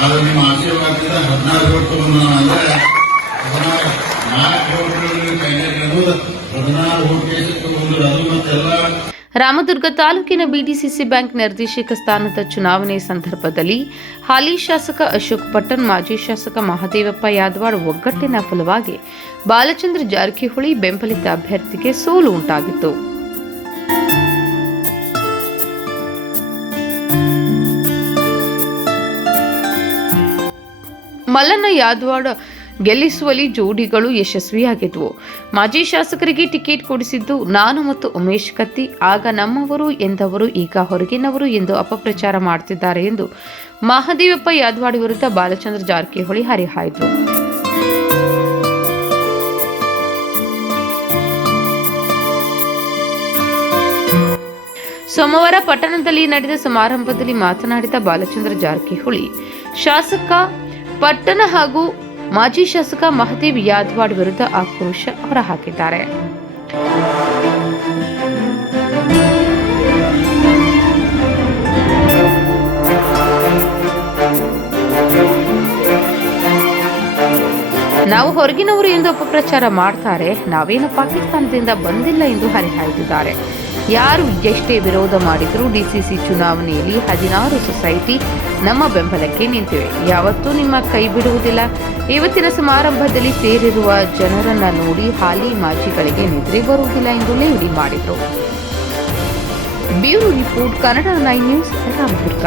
ಆದ್ರೆ ನಿಮ್ಮ ಆಶೀರ್ವಾದದಿಂದ ಹದಿನಾರು ಕೋಟಿ ಅಂದ್ರೆ ನಾಲ್ಕು ಅನ್ನೋದು ಹದಿನಾರು ಕೋಟಿ ಅದು ಮತ್ತೆಲ್ಲ. ರಾಮದುರ್ಗ ತಾಲೂಕಿನ ಬಿಡಿಸಿಸಿ ಬ್ಯಾಂಕ್ ನಿರ್ದೇಶಕ ಸ್ಥಾನದ ಚುನಾವಣೆ ಸಂದರ್ಭದಲ್ಲಿ ಹಾಲಿ ಶಾಸಕ ಅಶೋಕ್ ಪಟ್ಟಣ್, ಮಾಜಿ ಶಾಸಕ ಮಹದೇವಪ್ಪ ಯಾದವಾಡ್ ಒಗ್ಗಟ್ಟಿನ ಫಲವಾಗಿ ಬಾಲಚಂದ್ರ ಜಾರಕಿಹೊಳಿ ಬೆಂಬಲಿತ ಅಭ್ಯರ್ಥಿಗೆ ಸೋಲು ಉಂಟಾಗಿತ್ತು. ಮಲ್ಲಣ್ಣ ಯಾದವಾಡ ಗೆಲ್ಲಿಸುವಲ್ಲಿ ಜೋಡಿಗಳು ಯಶಸ್ವಿಯಾಗಿದ್ವು. ಮಾಜಿ ಶಾಸಕರಿಗೆ ಟಿಕೆಟ್ ಕೊಡಿಸಿದ್ದು ನಾನು ಮತ್ತು ಉಮೇಶ್ ಕತ್ತಿ. ಆಗ ನಮ್ಮವರು ಎಂದವರು, ಈಗ ಹೊರಗಿನವರು ಎಂದು ಅಪಪ್ರಚಾರ ಮಾಡುತ್ತಿದ್ದಾರೆ ಎಂದು ಮಹಾದೇವಪ್ಪ ಯಾದವಾಡ ವಿರುದ್ಧ ಬಾಲಚಂದ್ರ ಜಾರಕಿಹೊಳಿ ಹರಿಹಾಯಿತು ಸೋಮವಾರ ಪಟ್ಟಣದಲ್ಲಿ ನಡೆದ ಸಮಾರಂಭದಲ್ಲಿ ಮಾತನಾಡಿದ ಬಾಲಚಂದ್ರ ಜಾರಕಿಹೊಳಿ, ಶಾಸಕ ಪಟ್ಟಣ ಹಾಗೂ ಮಾಜಿ ಶಾಸಕ ಮಹದೇವ್ ಯಾದವಾಡ್ ವಿರುದ್ಧ ಆಕ್ರೋಶ ಹೊರಹಾಕಿದ್ದಾರೆ. ನಾವು ಹೊರಗಿನವರು ಎಂದು ಅಪಪ್ರಚಾರ ಮಾಡ್ತಾರೆ, ನಾವೇನು ಪಾಕಿಸ್ತಾನದಿಂದ ಬಂದಿಲ್ಲ ಎಂದು ಹರಿಹಾಯ್ದಿದ್ದಾರೆ. ಯಾರು ಎಷ್ಟೇ ವಿರೋಧ ಮಾಡಿದರೂ ಡಿಸಿಸಿ ಚುನಾವಣೆಯಲ್ಲಿ ಹದಿನಾರು ಸೊಸೈಟಿ ನಮ್ಮ ಬೆಂಬಲಕ್ಕೆ ನಿಂತಿವೆ. ಯಾವತ್ತೂ ನಿಮ್ಮ ಕೈ ಬಿಡುವುದಿಲ್ಲ. ಇವತ್ತಿನ ಸಮಾರಂಭದಲ್ಲಿ ಸೇರಿರುವ ಜನರನ್ನ ನೋಡಿ ಹಾಲಿ ಮಾಜಿಗಳಿಗೆ ನಿದ್ರೆ ಬರುವುದಿಲ್ಲ ಎಂದು ಲೇವಡಿ ಮಾಡಿದರು. Bureau report, Kannada nine news, Ramadurga.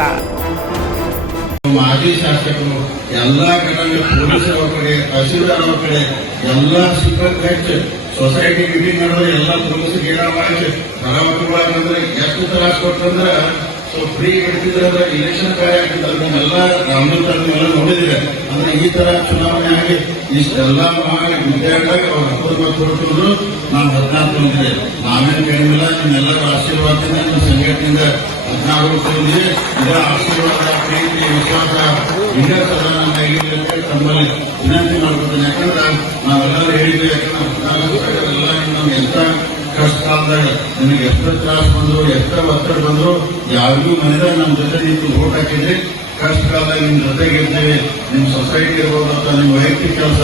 ಮಾಜಿ ಶಾಸಕರು ಎಲ್ಲಾ ಕಡೆ ಪೊಲೀಸರ ಕಡೆ, ತಹಸೀಲ್ದಾರ್ ಕಡೆ, ಎಲ್ಲಾ ಸಿಬ್ಬಂದಿ ಹೆಚ್ಚು ಸೊಸೈಟಿ ಮೀಟಿಂಗ್ ಮಾಡಿದ್ರೆ ಎಲ್ಲಾ ಪೊಲೀಸ್ ಗಿಡ ಮಾಡಿ ಕರವತ್ತುಗಳ ಬಂದ್ರೆ ಎಷ್ಟು ತ್ರಾಸ ಕೊಟ್ಟಂದ್ರೆ ಸೊ ಫ್ರೀ ಅಂದ್ರೆ ಇಲೆಕ್ಷನ್ ಕಾರ್ಯ ಆಗ್ತಿದ್ರೆ ಎಲ್ಲ ರಾಮದುರ್ಗ ನೋಡಿದ್ರೆ, ಅಂದ್ರೆ ಈ ತರ ಚುನಾವಣೆ ಆಗಿ ಇಷ್ಟೆಲ್ಲ ಮಾಡಿ ವಿದ್ಯಾರ್ಥಿಯಾಗಿ ಅವ್ರ ಮತ್ತು ಹೊರಟುದ್ರು ನಾವು ಹದಿನಾರು ಬಂದಿದೆ ನಾವೇನು ಕೇಳಿಲ್ಲ ನಿಮ್ಮೆಲ್ಲರ ಆಶೀರ್ವಾದದಿಂದ, ನಿಮ್ಮ ಸಂಘಟನೆಯಿಂದ ಬಂದಿದೆ. ಇದರ ಆಶೀರ್ವಾದ ಈಗ ನಾನು ನಮ್ಮ ಅಂತ ತಮ್ಮಲ್ಲಿ ವಿನಂತಿ ಮಾಡ್ಕೊತೀನಿ ಯಾಕಂದ್ರೆ ನಾವೆಲ್ಲರೂ ಹೇಳಿದ್ವಿ ಯಾಕಂದ್ರೆ ಎಲ್ಲ ನಮ್ಮ ಎಂತ ಕಷ್ಟ ಕಾಲದಾಗ ನಿಮಗೆ ಎಷ್ಟು ತ್ರಾಸ ಬಂದ್ರು ಎಷ್ಟ ಒತ್ತಡ ಬಂದ್ರು ಯಾರಿಗೂ ಮನೆದಾಗ ನಮ್ಮ ಜೊತೆ ನಿಂತು ಓಟ್ ಹಾಕಿದ್ರಿ ಕಷ್ಟ ಕಾಲದಾಗ ನಿಮ್ಮ ಜೊತೆಗೆ ಇರ್ತೀವಿ ನಿಮ್ಮ ಸೊಸೈಟಿ ಇರ್ಬೋದು ಅಥವಾ ವೈಯಕ್ತಿಕ ಕೆಲಸ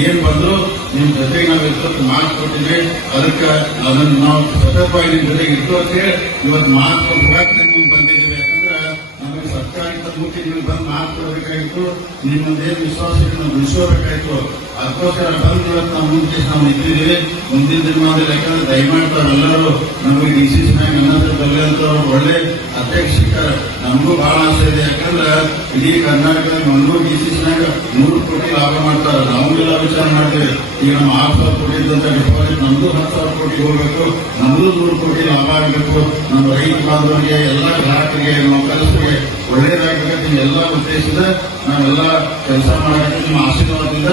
ಏನ್ ಬಂದ್ರು ನಿಮ್ ಜೊತೆಗೆ ನಾವು ಇರ್ತಕ್ಕೆ ಮಾತು ಕೊಟ್ಟಿದ್ವಿ ಅದಕ್ಕೆ ಅದನ್ನ ನಾವು ಸತತವಾಗಿ ನಿಮ್ ಜೊತೆಗೆ ಇರ್ತೋಕೆ ಇವತ್ತು ಮಾತು ಕೊಟ್ಟು ನಿಮ್ಗೆ ಬಂದಿದ್ದೀವಿ ಯಾಕಂದ್ರೆ ನಮಗೆ ಸರ್ಕಾರಿ ಮುಖ್ಯ ನೀವು ಬಂದು ಮಾತು ಕೊಡಬೇಕಾಗಿತ್ತು ನಿಮ್ಮದೇನು ವಿಶ್ವಾಸ ನಾವು ಉಳಿಸ್ಕೋಬೇಕಾಯ್ತು ಅದಕ್ಕೋಸ್ಕರ ಬಂದು ಇವತ್ತು ನಾವು ಮುಂಚೆ ನಾವು ನಿಂತಿದ್ದೀವಿ. ಮುಂದಿನ ದಿನಮಾನದಲ್ಲಿ ಯಾಕಂದ್ರೆ ದಯಮಾಡಿ ಎಲ್ಲರೂ. ನಮಗೆ ಡಿ ಸಿ ಸ್ನಾಗ್ ಅನ್ನೋದ್ರ ಬಲ್ಲೆಂತವ್ರು ಒಳ್ಳೆ ಅಧ್ಯಕ್ಷಕರ ನಮಗೂ ಬಹಳ ಆಸೆ ಇದೆ. ಯಾಕಂದ್ರೆ ಇಡೀ ಕರ್ನಾಟಕದ ಒಂದು ಡಿ ಸಿ ಸ್ನಾಗ್ ನೂರು ಕೋಟಿ ಲಾಭ ಮಾಡ್ತಾರೆ. ನಾವೆಲ್ಲ ವಿಚಾರ ಮಾಡ್ತೀವಿ. ಈಗ ನಮ್ಮ ಆರು ಸಾವಿರ ಕೋಟಿ ಇದ್ದಂತ ಡಿಪಾಸಿಟ್ ನಮ್ದು ಹತ್ತು ಸಾವಿರ ಕೋಟಿ ಹೋಗಬೇಕು. ನಮ್ದು ನೂರು ಕೋಟಿ ಲಾಭ ಆಗಬೇಕು. ನಮ್ಮ ರೈತ ಬಾಂಧವರಿಗೆ, ಎಲ್ಲ ಗ್ರಾಹಕರಿಗೆ ನೌಕರರಿಗೆ ಒಳ್ಳೇದಾಗಬೇಕು ಎಲ್ಲ ಉದ್ದೇಶದ ನಾವೆಲ್ಲ ಕೆಲಸ ಮಾಡಬೇಕು ನಿಮ್ಮ ಆಶೀರ್ವಾದದಿಂದ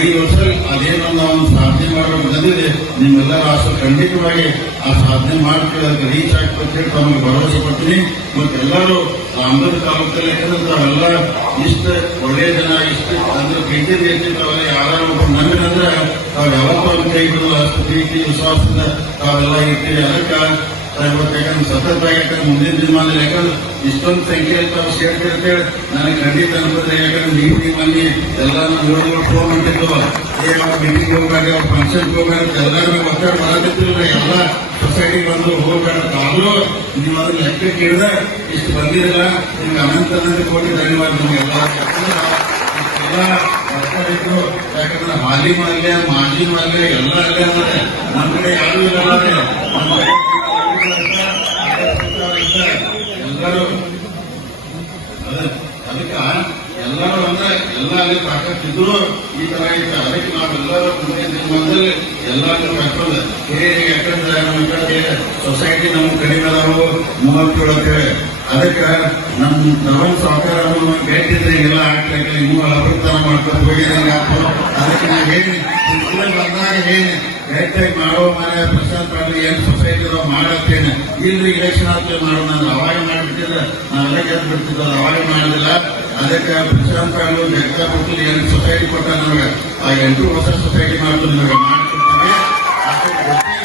ಐದು ವರ್ಷ ಅದೇನೋ ನಾವು ಸಾಧನೆ ಮಾಡಬೇಕು ಬಂದಿದೆ. ನಿಮ್ಮೆಲ್ಲರ ಆಸೆ ಖಂಡಿತವಾಗಿ ಆ ಸಾಧನೆ ಮಾಡ್ತೀವಿ ಅದಕ್ಕೆ ರೀಚ್ ಆಗ್ತದೆ ಅಂತ ತಮಗೆ ಭರವಸೆ ಕೊಡ್ತೀನಿ. ಮತ್ತೆಲ್ಲರೂ ರಾಮದುರ್ಗ ತಾಲೂಕಲ್ಲಿ ಯಾಕಂದ್ರೆ ತಾವೆಲ್ಲ ಇಷ್ಟ ಒಳ್ಳೆಯ ಜನ, ಇಷ್ಟ ಅಂದ್ರೆ ಪ್ರೀತಿ ರೀತಿ ತಾವೆಲ್ಲ ಯಾರು ನಂಬಿನಂದ್ರೆ ತಾವು ಯಾವತ್ತೂ ಕೈ ಬಿಡೋದು ಅಷ್ಟು ಪ್ರೀತಿ, ವಿಶ್ವಾಸದಿಂದ ತಾವೆಲ್ಲ ಇರ್ತೀವಿ. ಅದಕ್ಕೆ ಇವತ್ತು ಯಾಕಂದ್ರೆ ಮುಂದಿನ ದಿನಮಾನದಲ್ಲಿ ಯಾಕಂದ್ರೆ ಇಷ್ಟೊಂದು ಸಂಖ್ಯೆಯಲ್ಲಿ ತಾವು ಸೇರ್ತಿರ್ತೇವೆ ನನಗೆ ಖಂಡಿತ ಅನ್ಸುತ್ತೆ, ಯಾಕಂದ್ರೆ ಮೀಟಿಂಗ್ ಬನ್ನಿ ಎಲ್ಲ ನೋಡಿದ್ರು ಫೋನ್ ಅವ್ರ ಮೀಟಿಂಗ್ ಹೋಗ್ಬೇಕು ಅವ್ರ ಫಂಕ್ಷನ್ ಹೋಗ್ಬೇಕು ಎಲ್ಲರೂ ಒತ್ತಡ ಮಾಡದಿತ್ತಿಲ್ಲ ಎಲ್ಲ ಸೊಸೈಟಿ ಬಂದು ಹೋಗ್ಬೇಡ ಆದ್ರೂ ನೀವು ಅದನ್ನ ಲೆಕ್ಕ ಕೇಳಿದ? ಇಷ್ಟು ಬಂದಿರಲ್ಲ ನಿಮ್ಗೆ ಅನಂತ ಅನಂತ ಕೋಟಿ ಧನ್ಯವಾದ ನಿಮಗೆಲ್ಲ ಎಲ್ಲ. ಯಾಕಂದ್ರೆ ಹಾಲಿ ಮಾಡಲಿ ಮಾಜಿ ಮಾಡಲಿ ಎಲ್ಲ ಅಲ್ಲೇ ಅಂದ್ರೆ ನಮ್ಮ ಕಡೆ ಯಾರು ಇರಲ್ಲ ಅಂದ್ರೆ ಎಲ್ಲರೂ ಅದ- ಅದಕ್ಕ ಎಲ್ಲರೂ ಅಂದ್ರೆ ಎಲ್ಲ ಅಲ್ಲಿ ಈ ತರ ಐತೆ ಅದಕ್ಕೆ ನಾವೆಲ್ಲರೂ ಮುಂದಿನ ಎಲ್ಲರೂ ಹಿರಿಯರಿಗೆ ಯಾಕಂದ್ರೆ ನಮ್ಮ ಸೊಸೈಟಿ ನಮ್ಮ ಕಡಿಮೆ ಅದಾವು ಮೂವತ್ತೇಳು ಅಂತೇಳಿ ಅದಕ್ಕೆ ನಮ್ಮ ನಮ್ಮ ಸಹಕಾರ ಭೇಟಿದ್ರೆ ಎಲ್ಲ ಆಗ್ಲಿಕ್ಕೆ ಇನ್ನೂ ಅಭಿವೃದ್ಧಿ ಮಾಡ್ಕೊಂಡು ಹೋಗಿದಂಗ ಅದಕ್ಕೆ ನಾವು ಹೇಳಿ ಬಂದಾಗ ಹೇಳಿ ಕರೆಕ್ಟಾಗಿ ಮಾಡೋ ಮನೆ ಪ್ರಶಾಂತ್ ಪಾಟೀಲ್ ಏನ್ ಸೊಸೈಟಿ ಮಾಡತ್ತೇನೆ. ಇಲ್ರಿ ಇಲೆಕ್ಷನ್ ಮಾಡೋ ಮಾಡೋಣ ನಾನು ಅವಾಗ ನಾನು ನಾವೆಲ್ಲ ಗೆದ್ದು ಬಿಡ್ತಿದ್ದ ಅವಾಗ ಮಾಡೋದಿಲ್ಲ. ಅದಕ್ಕೆ ಪ್ರಶಾಂತ್ ಪಾಟೀಲ್ ಜಗತಾ ಪಾಟೀಲ್ ಏನ್ ಸೊಸೈಟಿ ಕೊಟ್ಟ ನಮಗೆ? ಆ ಎಂಟು ಹೊಸ ಸೊಸೈಟಿ ಮಾಡ್ತೀನಿ ನಮಗೆ. ಮಾಡ್ಕೊಡ್ತೀವಿ. ಅದ್ರ ಜೊತೆಗೆ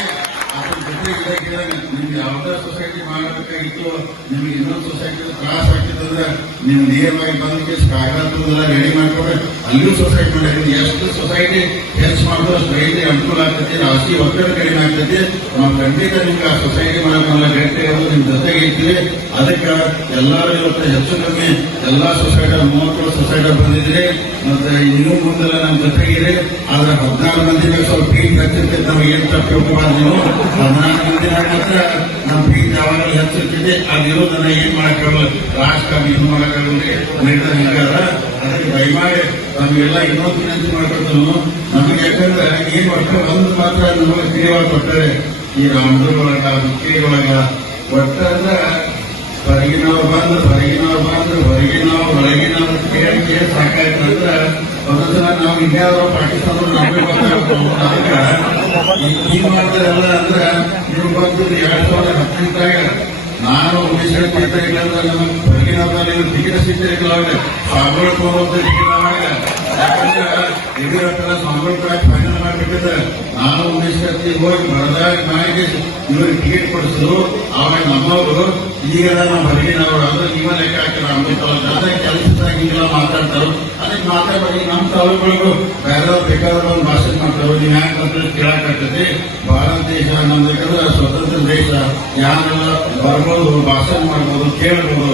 ಅದ್ರ ಜೊತೆಗೆ ಯಾವ್ದೇ ಸೊಸೈಟಿ ಮಾಡಬೇಕಾಗಿತ್ತು ನಿಮ್ಗೆ ಇನ್ನೊಂದು ಸೊಸೈಟಿ ತ್ರಾಸ ಆಗ್ತಿದ್ರೆ ನೀವು ನೇರವಾಗಿ ಬಂದಕ್ಕೆ ಕಾಗದಲ್ಲ ರೆಡಿ ಮಾಡ್ಕೊಂಡ್ರೆ ಅಲ್ಲಿಯೂ ಸೊಸೈಟಿ ಮಾಡಿ ಎಷ್ಟು ಸೊಸೈಟಿ ಹೆಚ್ಚು ಮಾಡಿದ್ರು ಅಷ್ಟು ರೈತರಿಗೆ ಅನುಕೂಲ ಆಗ್ತೈತಿ. ರಾಷ್ಟ್ರೀಯ ಒತ್ತಡ ಕಡಿಮೆ ಆಗ್ತೈತಿ ನಾವು ಖಂಡಿತ ನಿಮ್ಗೆ ಆ ಸೊಸೈಟಿ ಮಾಡೋಕ್ಕೆಲ್ಲ ಗಟ್ಟಿ ಇರೋದು ನಿಮ್ ಜೊತೆಗೆ ಇದ್ದೀವಿ ಅದಕ್ಕೆ ಎಲ್ಲರೂ ಇವತ್ತು ಹೆಚ್ಚು ಕಮ್ಮಿ ಎಲ್ಲಾ ಸೊಸೈಟಿ ಮೂವತ್ತೇಳು ಸೊಸೈಟಿ ಬಂದಿದ್ರಿ ಮತ್ತೆ ಇನ್ನೂ ಮುಂದೆಲ್ಲ ನಮ್ಮ ಜೊತೆಗಿರಿ ಆದ್ರೆ ಹದಿನಾರು ಮಂದಿ ಸ್ವಲ್ಪ ಫೀಸ್ ಹಚ್ಚಿರ್ತೀವಿ ನಮಗೆ ಏನ್ ತಪ್ಪು ನೀವು? ಹದಿನಾಲ್ಕು ಮಂದಿ ಮಾತ್ರ ನಮ್ಮ ಫೀಸ್ ಯಾವಾಗಲೂ ಹೆಚ್ಚಿರ್ತೈತಿ ಅದಿರೋದನ್ನ ಏನ್ ಮಾಡಕ್ಕಾಗಲ್ಲ? ರಾಷ್ಟ್ರ ಏನ್ ಮಾಡಕ್ಕಾಗಲ್ಲ ನಿರ್ಧಾರ ಅದಕ್ಕೆ ದಯಮಾಡಿ ನಮಗೆಲ್ಲ ಇನ್ನೊಂದು ವಿನಂತಿ ಮಾಡ್ಕೊಳ್ತಾನು ನಮಗೆ ಯಾಕಂದ್ರೆ ಏನ್ ಒಟ್ಟು ಒಂದು ಮಾತ್ರ ನಮಗೆ ತಿಳಿವಾಗ ಕೊಟ್ಟರೆ ಈ ರಾಮದುರ್ಗ ಒಳಗ ಮುಖ್ಯ ಒಳಗ. ಒಟ್ಟಂದ್ರೆ ಹೊರಗಿನವ್ರು ಬಂದ್ರು ಹೊರಗಿನವ್ರು ಬಂದ್ರು ಹೊರಗಿನವ್ರು ಹೊರಗಿನವ್ರು ಕೇಳಿ ಕೇಳಿ ಸಾಕಾಯ್ತು ಅಂದ್ರೆ ಒಂದೊಂದ್ಸಲ ನಾವು ಇಂಡಿಯಾದವರು ಪಾಕಿಸ್ತಾನದವ್ರು ನಮಗೆ ಈ ಮಾಡ್ತಾರಲ್ಲ ಅಂದ್ರೆ ನೀವು ಬಂದು ಎರಡ್ ಸಾವಿರದ ನಾನು ಉಮೇಶ್ವರ ತೀರ್ಥಗಿಲ್ಲ ಅಂದ್ರೆ ನಮಗೆ ಹೊರಗಿನವ್ರಲ್ಲಿ ಟಿಕೆಟ್ ಸಿಗ್ತಿರ್ಲಿಲ್ಲ ಅವ್ರಿಗೆ ಸಾಂಬಳ ಹೋಗೋದು ಟಿಕೆಟ್ ಅವಾಗ ಯಾಕಂದ್ರೆ ಯಡಿಯೂರಪ್ಪನ ಸಾಂಬಳ ಫೈನಲ್ ಮಾಡ್ಬಿಟ್ಟಿದ್ರೆ ನಾನು ಉಮೇಶ್ವರ ಹೋಗಿ ಬರದಾಗ ನನಗೆ ಇವರು ಟಿಕೆಟ್ ಕೊಡಿಸಿದ್ರು ಆವಾಗ ನಮ್ಮವರು ಈಗ ನಮ್ಮ ಹೊರಗಿನವರು ಅಂದ್ರೆ ನೀವ ಲೆಕ್ಕ ಹಾಕಿಲ್ಲ ಅಂಬೇಡ್ಕರ್ ಅದೇ ಕೆಲಸದಾಗ ಹಿಂಗೆಲ್ಲ ಮಾತಾಡ್ತಾರೋ. ಅದಕ್ಕೆ ಮಾತಾಡ್ಬೇಕು ನಮ್ಮ ತಾಲೂಕುಗಳು ಬೇರೆ ಬೇಕಾದ್ರೆ ಒಂದು ಭಾಷಣ ಮಾಡ್ತಾರೆ. ನೀವು ಯಾಕಂದ್ರೆ ಕೇಳಕ್ಕಾಗ್ತದೆ ಭಾರತ ದೇಶ ನಮ್ದು ಯಾಕಂದ್ರೆ ಸ್ವತಂತ್ರ ದೇಶ. ಯಾರೆಲ್ಲ ಬರ್ಬೋದು, ಭಾಷಣ ಮಾಡ್ಬೋದು, ಕೇಳ್ಬೋದು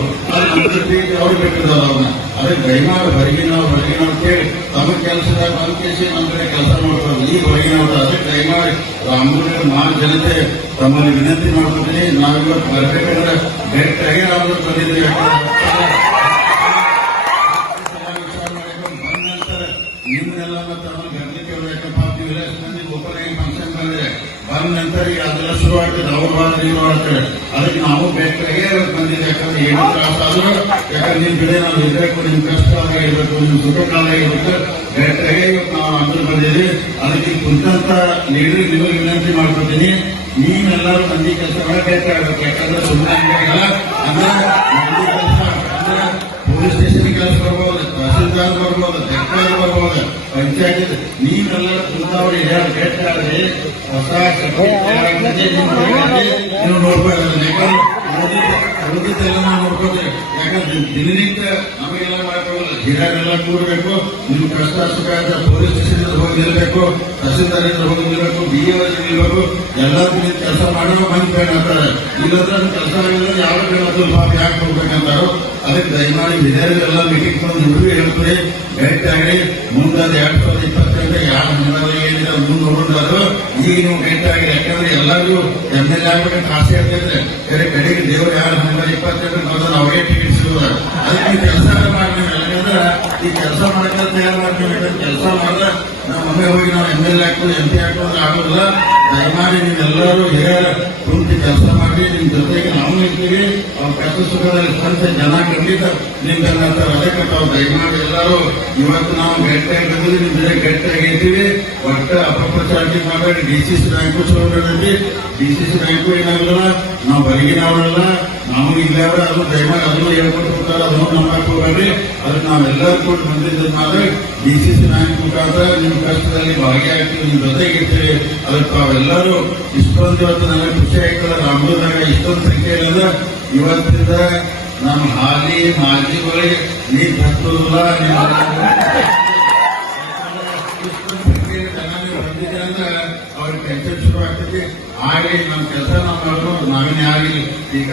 ಅವ್ರು ಬೇಕಿದ್ದಾರೆ ಅವ್ರನ್ನ. ಅದಕ್ಕೆ ದಯಮಾಡಿ ಹೊರಗಿನವ್ರು ಹೊರಗಿನವ್ರು ಕೇಳಿ ತಮ್ಮ ಕೆಲಸದಾಗ ಬಂದ್ ಕೇಸಿ ನಮ್ಮ ಕಡೆ ಕೆಲಸ ಮಾಡ್ತಾರೆ ಈಗ ಹೊರಗಿನವ್ರು ಅದಕ್ಕೆ ದಯಮಾಡಿ ರಾಮನಗರ ಮಹಾ ಜನತೆ ತಮ್ಮಲ್ಲಿ ವಿನಂತಿ ಮಾಡ್ಕೊತೀನಿ ನಾವಿವತ್ತು ಬರ್ಬೇಕಂದ್ರೆ ಡೈರೆಕ್ಟಾಗಿ ರಾಮನಗರ ಬಂದಿದ್ದೀವಿ ಈಗ ಅದೆಲ್ಲ ಶುರು ಆಗ್ತದೆ ಅವ್ರು ಮಾಡ್ತಾರೆ ನೀವು ಮಾಡ್ತಾರೆ ಅದಕ್ಕೆ ನಾವು ಬೇಕಾಗೇ ಬಂದಿದ್ದೆ. ಬಂದಿದೆ ಯಾಕಂದ್ರೆ ಏನು ತ್ರಾಸ ಆದ್ರೂ, ಯಾಕಂದ್ರೆ ನಿಮ್ ಕಡೆ ನಾವು ಇರಬೇಕು ನಿಮ್ ಕಷ್ಟ ಆಗಿರ್ಬೇಕು ನಿಮ್ ಸುಖ ಕಾಲ ಇರಬೇಕು ಬೇಕಾಗೇ ಇವತ್ತು ನಾವು ಅಂದ್ರೆ ಬಂದಿದ್ದೀವಿ ಅದಕ್ಕೆ ಕುಂತಂತ ಲೀಡರ್ ನಿಮಗೆ ವಿನಂತಿ ಮಾಡ್ಕೊತೀನಿ. ನೀವೆಲ್ಲರೂ ಮಂದಿ ಕೆಲಸ ಮಾಡಬೇಕಾಗಬೇಕು ಯಾಕಂದ್ರೆ ಸುಮ್ಮನೆ ಹಂಗಾಗಿಲ್ಲ ಅಂದ್ರೆ ಪೊಲೀಸ್ ಸ್ಟೇಷನ್ ಕೆಲಸ ಬರ್ಬೋದು. ತಹಸೀಲ್ದಾರ್ ಬರ್ಬೋದು ಸರ್ಕಾರ ಬರ್ಬೋದು, ಪಂಚಾಯತ್ ನೀವೆಲ್ಲ ಚುನಾವಣೆ ಹೇಳಿ ಭೇಟಿಯಾದ್ರೆ ಹೊಸ ನೀವು ನೋಡ್ಬೋದು. ಯಾಕಂದ್ರೆ ನೋಡ್ಕೋತೀವಿ ಯಾಕಂದ್ರೆ ದಿನನಿತ್ಯ ನಮಗೆಲ್ಲ ಮಾಡ್ಕೊಳ್ಳಲ್ಲ ಹಿರಿಯರೆಲ್ಲ ಕೂಡಬೇಕು ನಿಮ್ಮ ಕಷ್ಟ ಸುಖ ಅಂತ ಪೊಲೀಸ್ ಸ್ಟೇಷನ್ ಹೋಗಿ ನಿಲ್ಬೇಕು ತಹಸೀಲ್ದಾರ್ ಹೋಗಿ ನಿಲ್ಬೇಕು ಬಿ ಎ ನಿಲ್ಬೇಕು ಎಲ್ಲರೂ ಕೆಲಸ ಮಾಡೋ ಮಂದಿ ಬೇಡ ಅಂತಾರೆ. ಇಲ್ಲದ್ರೆ ಕೆಲಸ ಆಗಿಲ್ಲ ಯಾವ ಬೇಡ ಪಾಪ ಯಾಕೆ ಹೋಗ್ಬೇಕಂತಾರೋ ಅದಕ್ಕೆ ದಯಮಾಡಿ ಹಿರಿಯರೆಲ್ಲ ಮೀಟಿಂಗ್ ತಂದು ನಿಮಗೂ ಹೇಳ್ತೀವಿ ಭೇಟಿ ಆಗಿ ಮುಂದೆ ಎರಡ್ ಸಾವಿರದ ಇಪ್ಪತ್ತೆಂಟು ಯಾರು ಮುಂದಾದ ಏನಿದೆ ಮುಂದೆ ನೋಡಿದ್ರು ಈಗ ನೀವು ಭೇಟಿ ಆಗಿ, ಯಾಕಂದ್ರೆ ಎಲ್ಲರಿಗೂ ಎಂ ಎಲ್ ಎ ಆಗ್ಬೇಕಂತ ಆಸೆ ಇರ್ತೈತೆ. ಬೇರೆ ಕಡೆಗೆ ದೇವರು ಯಾರು ಮುಂದೆ ಇಪ್ಪತ್ತೆಂಟು ಅವ್ರಿಗೆ ಅವರೇ ಟಿಕೆಟ್ ಸಿಗುದ ಅದಕ್ಕೆ ಕೆಲಸ ಮಾಡ್ತೀವಿ. ಯಾಕಂದ್ರೆ ಈ ಕೆಲಸ ಮಾಡ್ತೀವಿ ಕೆಲಸ ಮಾಡಿದ್ರೆ ನಮ್ಮ ಮನೆ ಹೋಗಿ ನಾವು ಎಂ ಎಲ್ ಎ ಹಾಕೋದು ಎಂ ಪಿ ಹಾಕೋದ್ರೆ ಆಗೋದಿಲ್ಲ. ದಯಮಾಡಿ ನೀವೆಲ್ಲರೂ ಹಿರಿಯರ ಕುಂತು ಕೆಲಸ ಮಾಡಿ, ನಿಮ್ಮ ಜೊತೆಗೆ ನಾವು ನಿಂತೀವಿ ಅವ್ರ ಕಷ್ಟ ಸುಖದಲ್ಲಿ ಸಂತ ಜನ ಖಂಡಿತ ನಿಮ್ಗೆಲ್ಲ ಅದಕ್ಕೆ ತಾವು ದಯಮಾಡಿ ಎಲ್ಲರೂ, ಇವತ್ತು ನಾವು ಗಟ್ಟಿಯಾಗಿದ್ದೀವಿ ನಿಮ್ಮ ಜೊತೆ ಗಟ್ಟಿಯಾಗಿದ್ದೀವಿ ಒಟ್ಟು ಅಪಪ್ರಚಾರಕ್ಕೆ ಮಾಡಬೇಡಿ D C C bank D C C bank ಏನಾಗಲ್ಲ, ನಾವು ಹೊರಗಿನವರಲ್ಲ ನಾವು ಇಲ್ಲಾದ್ರೆ ಅದು ದಯಮಾಡಿ ಅದನ್ನು ಹೇಳ್ಕೊಟ್ಟು ಹೋಗ್ತಾರೆ ಅದನ್ನು ನಂಬಕ್ಕೆ ಹೋಗಬೇಡ್ರಿ ಅದಕ್ಕೆ ನಾವೆಲ್ಲರೂ ಕೊಟ್ಟು ಬಂದಿದ್ದ ಮಾತ್ರ ಡಿ ಸಿ ಸಿ ಬ್ಯಾಂಕ್ ಮುಖಾಂತರ ನಿಮ್ಮ ಕಷ್ಟದಲ್ಲಿ ಭಾಗಿಯಾಗ್ತೀವಿ ನಿಮ್ಮ ಜೊತೆಗಿರ್ತೀವಿ ಅದಕ್ಕೆ ತಾವೆಲ್ಲರೂ ಇಷ್ಟೊಂದು ಇವತ್ತು ನನಗೆ ಖುಷಿ ಆಯ್ತಲ್ಲ. ರಾಮೂರ್ನಾಗ ಇಷ್ಟೊಂದು ಸಂಖ್ಯೆಯಲ್ಲ ಇವತ್ತಿಂದ ನಮ್ಮ ಹಾಲಿ ಮಾಜಿಗಳಿಗೆ ನೀರು ಹತ್ತೋದಿಲ್ಲ ಅವ್ರಿಗೆ ಟೆನ್ಷನ್ ಶುರು ಆಗ್ತೈತಿ. ಆಗಲಿ ನಮ್ಮ ಕೆಲಸ ನಾವು ಮಾಡೋದು ನಾವೇನೇ ಆಗಲಿ ಈಗ